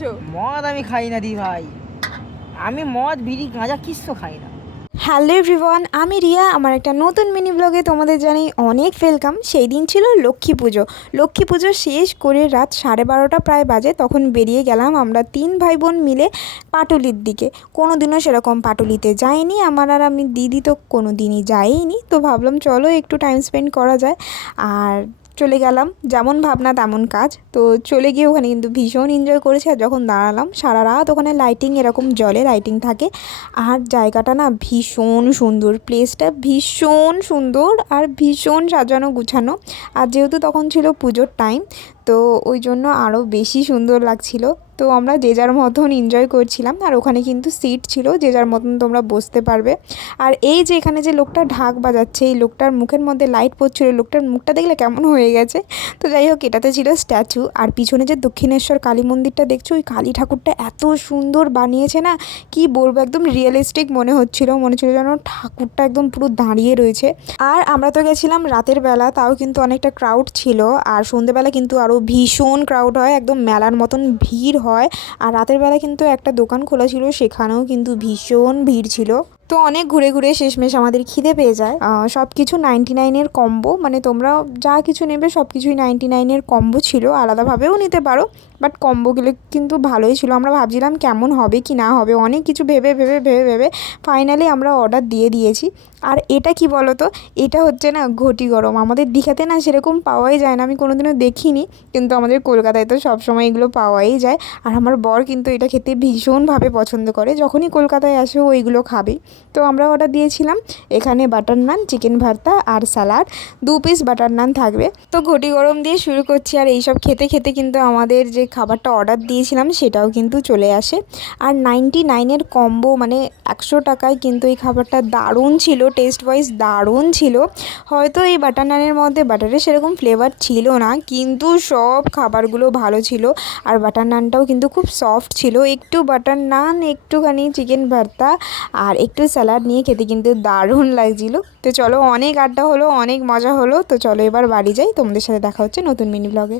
মদ আমি খাই না দি ভাই, আমি মদ বিড়ি গাঁজা কিচ্ছু খাই না। হ্যালো এভরিওয়ান, আমি রিয়া। আমার একটা নতুন মিনি ব্লগে তোমাদের জানাই অনেক ওয়েলকাম। সেই দিন ছিল লক্ষ্মী পুজো। লক্ষ্মী পুজো শেষ করে রাত 12:30 প্রায় বাজে, তখন বেরিয়ে গেলাম আমরা 3 ভাই বোন মিলে পাটুলির দিকে। কোনো দিনও সেরকম পাটুলিতে যাইনি আমার, আর আমি দিদি তো কোনো দিনই যাইনি, তো ভাবলাম চলো একটু টাইম স্পেন্ড করা যায়। আর চলে গেলাম, যেমন ভাবনা তেমন কাজ। তো চলে গিয়ে ওখানে কিন্তু ভীষণ এনজয় করেছি। আর যখন দাঁড়ালাম সারা রাত ওখানে লাইটিং, এরকম জলে লাইটিং থাকে। আর জায়গাটা না ভীষণ সুন্দর, প্লেসটা ভীষণ সুন্দর আর ভীষণ সাজানো গুছানো। আর যেহেতু তখন ছিল পুজোর টাইম, তো ওই জন্য আরও বেশি সুন্দর লাগছিল। তো আমরা যে যার মতন এনজয় করছিলাম। আর ওখানে কিন্তু সিট ছিল, যে যার মতন তোমরা বসতে পারবে। আর এই যে এখানে যে লোকটা ঢাক বাজাচ্ছে, এই লোকটার মুখের মধ্যে লাইট পড়ছিল, লোকটার মুখটা দেখলে কেমন হয়ে গেছে। তো যাই হোক, এটাতে ছিল স্ট্যাচু। আর পিছনে যে দক্ষিণেশ্বর কালী মন্দিরটা দেখছো, ওই কালী ঠাকুরটা এত সুন্দর বানিয়েছে না, কি বলবো, একদম রিয়েলিস্টিক মনে হচ্ছিল যেন ঠাকুরটা একদম পুরো দাঁড়িয়ে রয়েছে। আর আমরা তো গেছিলাম রাতের বেলা, তাও কিন্তু অনেকটা ক্রাউড ছিল। আর সন্ধ্যেবেলা কিন্তু আরও ভীষণ ক্রাউড হয়, একদম মেলার মতন ভিড় হয়। আর রাতের বেলা কিন্তু একটা দোকান খোলা ছিল, সেখানেও কিন্তু ভীষণ ভিড় ছিল। তো অনেক ঘুরে ঘুরে শেষমেশ আমাদের খিদে পেয়ে যায়। সব কিছু 99-এর কম্বো, মানে তোমরা যা কিছু নেবে সব কিছুই 99-এর কম্বো ছিল, আলাদাভাবেও নিতে পারো, বাট কম্বোগুলো কিন্তু ভালোই ছিল। আমরা ভাবছিলাম কেমন হবে কি না হবে, অনেক কিছু ভেবে ভেবে ভেবে ভেবে ফাইনালি আমরা অর্ডার দিয়ে দিয়েছি। আর এটা কি বলো তো, এটা হচ্ছে না ঘটি গরম। আমাদের দীঘাতে না সেরকম পাওয়াই যায় না, আমি কোনোদিনও দেখিনি, কিন্তু আমাদের কলকাতায় তো সবসময় এগুলো পাওয়াই যায়। আর আমার বর কিন্তু এটা খেতে ভীষণভাবে পছন্দ করে, যখনই কলকাতায় আসে ও এইগুলো খাবে। তো আমরা অর্ডার দিয়েছিলাম এখানে বাটার নান, চিকেন ভর্তা আর স্যালাড, 2 পিস বাটার নান থাকবে। তো ঘটি গরম দিয়ে শুরু করছি। আর এইসব খেতে খেতে কিন্তু আমাদের যে খাবারটা অর্ডার দিয়েছিলাম সেটাও কিন্তু চলে আসে। আর 99-এর কম্বো, মানে 100 টাকায় কিন্তু এই খাবারটা দারুণ ছিল, টেস্ট ওয়াইজ দারুণ ছিল। হয়তো এই বাটার নানের মধ্যে বাটারের সেরকম ফ্লেভার ছিল না, কিন্তু সব খাবারগুলো ভালো ছিল। আর বাটার নানটাও কিন্তু খুব সফট ছিল। একটু বাটার নান, একটুখানি চিকেন ভর্তা আর একটু স্যালাড নিয়ে খেতে কিন্তু দারুণ লাগছিল। তো চলো, অনেক আড্ডা হলো, অনেক মজা হলো। তো চলো এবার বাড়ি যাই, তোমাদের সাথে দেখা হচ্ছে নতুন মিনি ব্লগে।